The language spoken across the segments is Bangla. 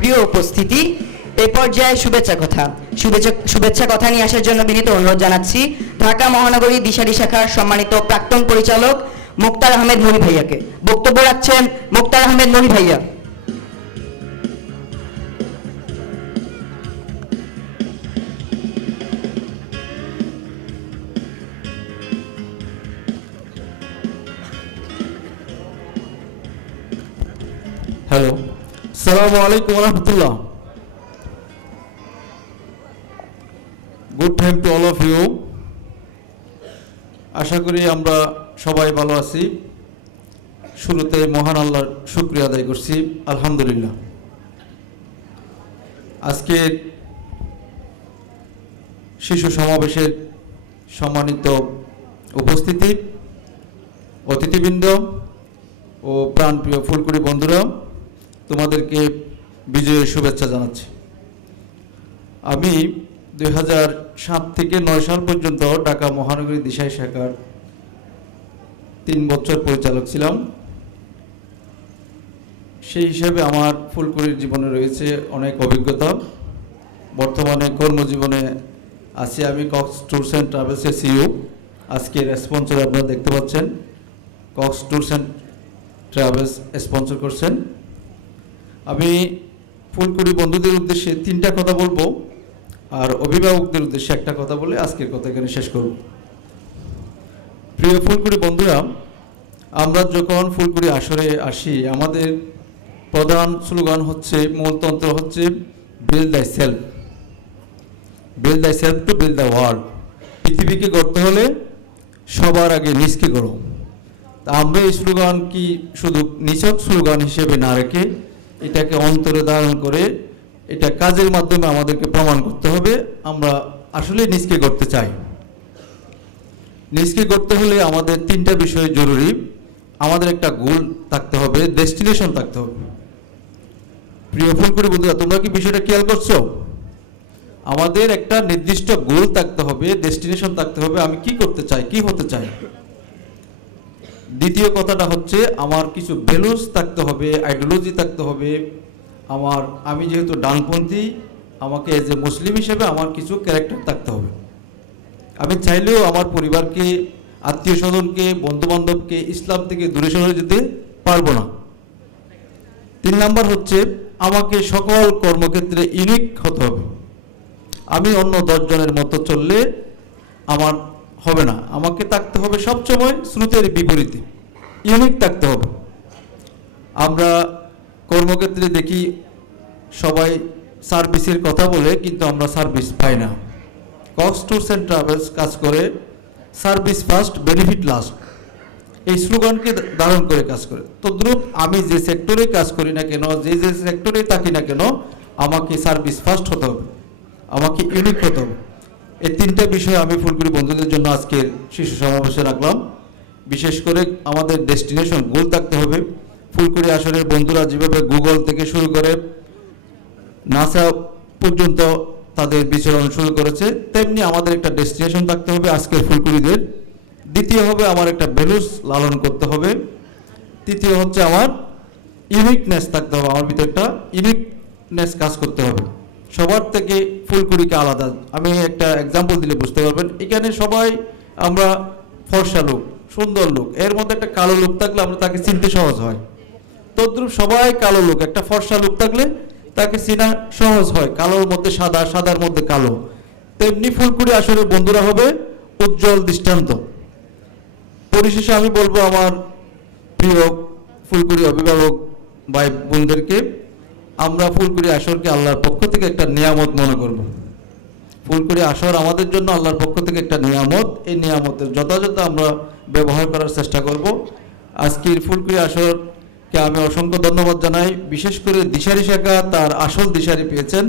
প্রিয় উপস্থিতি, এ পর্যায়ে শুভেচ্ছা কথা। শুভেচ্ছা শুভেচ্ছা কথা নিয়ে আসার জন্য বিনীত অনুরোধ জানাচ্ছি ঢাকা মহানগরী দিশারি শাখার সম্মানিত প্রাক্তন পরিচালক মুক্তার আহমেদ মহি ভাইয়াকে। বক্তব্য রাখছেন মুক্তার আহমেদ মহি ভাইয়া। হ্যালো সালামু আলাইকুম রহমতুল্লাহ। Good time to all of you আশা করি আমরা সবাই ভালো আছি। শুরুতে মহান আল্লাহর শুক্রিয়া আদায় করছি। আলহামদুলিল্লাহ। আজকে শিশু সমাবেশের সম্মানিত উপস্থিতি, অতিথিবৃন্দ ও প্রাণপ্রিয় ফুলকুড়ি বন্ধুরা তোমাদেরকে বিজয়ের শুভেচ্ছা জানাচ্ছি। আমি দুই সাত থেকে নয় সাল পর্যন্ত ঢাকা মহানগরী দিশাই শাখার তিন বছর পরিচালক ছিলাম। সেই হিসাবে আমার ফুলকুড়ির জীবনে রয়েছে অনেক অভিজ্ঞতা। বর্তমানে কর্মজীবনে আছি আমি কক্স ট্যুরস অ্যান্ড ট্রাভেলসের সিইও। আজকের স্পন্সর আপনারা দেখতে পাচ্ছেন। Cox tours and travels sponsor করছেন। আমি ফুলকুড়ি বন্ধুদের উদ্দেশ্যে তিনটা কথা বলব আর অভিভাবকদের উদ্দেশ্যে একটা কথা বলে আজকের কথা এখানে শেষ করব। প্রিয় ফুলকুড়ি বন্ধুরা, আমরা যখন ফুলকুড়ি আসরে আসি, আমাদের প্রধান স্লোগান হচ্ছে, মূলতন্ত্র হচ্ছে build the self build the self to build the world পৃথিবীকে গড়তে হলে সবার আগে নিজকে গড়ো। তা আমরা এই স্লোগান কি শুধু নিছক স্লোগান হিসেবে না রেখে এটাকে অন্তরে ধারণ করে এটা কাজের মাধ্যমে আমাদেরকে প্রমাণ করতে হবে, আমরা আসলে নিজকে করতে চাই। নিজকে করতে হলে আমাদের তিনটা বিষয় জরুরি। আমাদের একটা গোল থাকতে হবে ডেস্টিনেশন থাকতে হবে। প্রিয় ফুলকুড়ি বন্ধুরা, তোমরা কি বিষয়টা খেয়াল করছ? আমাদের একটা নির্দিষ্ট গোল থাকতে হবে ডেস্টিনেশন থাকতে হবে, আমি কি করতে চাই, কি হতে চাই? দ্বিতীয় কথাটা হচ্ছে, আমার কিছু ভ্যালুস থাকতে হবে আইডিওলজি থাকতে হবে। আমার, আমি যেহেতু ডানপন্থী, আমাকে এজ এ মুসলিম হিসেবে আমার কিছু ক্যারেক্টার থাকতে হবে। আমি চাইলেও আমার পরিবারকে আত্মীয় স্বজনকে বন্ধু বান্ধবকে ইসলাম থেকে দূরে সরে যেতে পারব না। তিন নাম্বার হচ্ছে, আমাকে সকল কর্মক্ষেত্রে ইউনিক হতে হবে। আমি অন্য দশজনের মতো চললে আমার হবে না। আমাকে থাকতে হবে সবসময় স্রোতের বিপরীতে। ইউনিক থাকতে হবে। আমরা কর্মক্ষেত্রে দেখি সবাই সার্ভিসের কথা বলে, কিন্তু আমরা সার্ভিস পাই না। কক্স ট্যুরস অ্যান্ড ট্রাভেলস কাজ করে, সার্ভিস ফার্স্ট, বেনিফিট লাস্ট। এই স্লোগানকে ধারণ করে কাজ করে। তদ্রুপ আমি যে সেক্টরে কাজ করি না কেন, যে যে সেক্টরে থাকি না কেন, আমাকে সার্ভিস ফার্স্ট হতে হবে। আমাকে ইউনিক হতে হবে। এই তিনটা বিষয় আমি ফুলকুড়ি বন্ধুদের জন্য আজকের শিশু সমাবেশে রাখলাম। বিশেষ করে আমাদের ডেস্টিনেশন গোল থাকতে হবে। ফুলকুড়ি আসরের বন্ধুরা যেভাবে গুগল থেকে শুরু করে নাসা পর্যন্ত তাদের বিচরণ শুরু করেছে, তেমনি আমাদের একটা ডেস্টিনেশন থাকতে হবে আজকের ফুলকুড়িদের দ্বিতীয় হবে আমার একটা ভ্যালুস লালন করতে হবে। তৃতীয় হচ্ছে আমার ইউনিকনেস থাকতে হবে, আমার ভিতরে একটা ইউনিকনেস কাজ করতে হবে। সবার থেকে ফুলকুড়িকে আলাদা। আমি একটা এক্সাম্পল দিলে বুঝতে পারবেন। এখানে সবাই আমরা ফর্সা লোক, সুন্দর লোক। এর মধ্যে একটা কালো লোক থাকলে আমরা তাকে চিনতে সহজ হয়। তদ্রুপ সবাই কালো লোক। একটা ফর্সা লোক থাকলে তাকে চেনা সহজ হয়। কালোর মধ্যে সাদা, সাদার মধ্যে কালো। তেমনি ফুলকুড়ি আসলে বন্ধুরা হবে উজ্জ্বল, দৃষ্টান্ত। পরিশেষে আমি বলব আমার প্রিয় ফুলকুড়ি অভিভাবক ভাই বোনদেরকে আমরা ফুলকুড়ি আসরকে আল্লাহর পক্ষ থেকে একটা নিয়ামত মনে করব। ফুলকুড়ি আসর আমাদের জন্য আল্লাহর পক্ষ থেকে একটা নিয়ামত। এই নিয়ামতের যথাযথ আমরা ব্যবহার করার চেষ্টা করব। আজকের ফুলকুড়ি আসরকে আমি অসংখ্য ধন্যবাদ জানাই। বিশেষ করে দিশারি শাখা তার আসল দিশারি পেয়েছেন।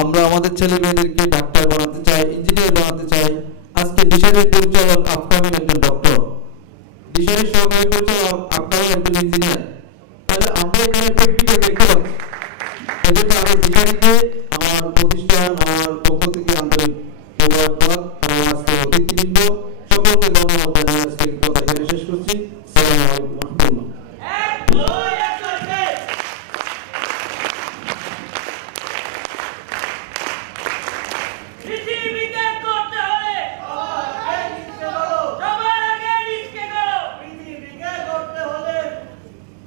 আমরা আমাদের ছেলে মেয়েদেরকে ডাক্তার বানাতে চাই ইঞ্জিনিয়ার বানাতে চাই। আজকে দিশারির পরিচালক আপকামিং একজন ডক্টর দিশারির সহকারী পরিচালক আপকামিং একজন ইঞ্জিনিয়ার তাহলে আমরা এখানে পাচ্ছি। এজন্য আমি ভিখারিকে আমার প্রতিষ্ঠান আমার পক্ষ থেকে আন্তরিক মোবারকবাদ আমার আজকে অতিথিবৃন্দ সকলকে ধন্যবাদ জানিয়ে আজকে কথা এখানে শেষ করছি।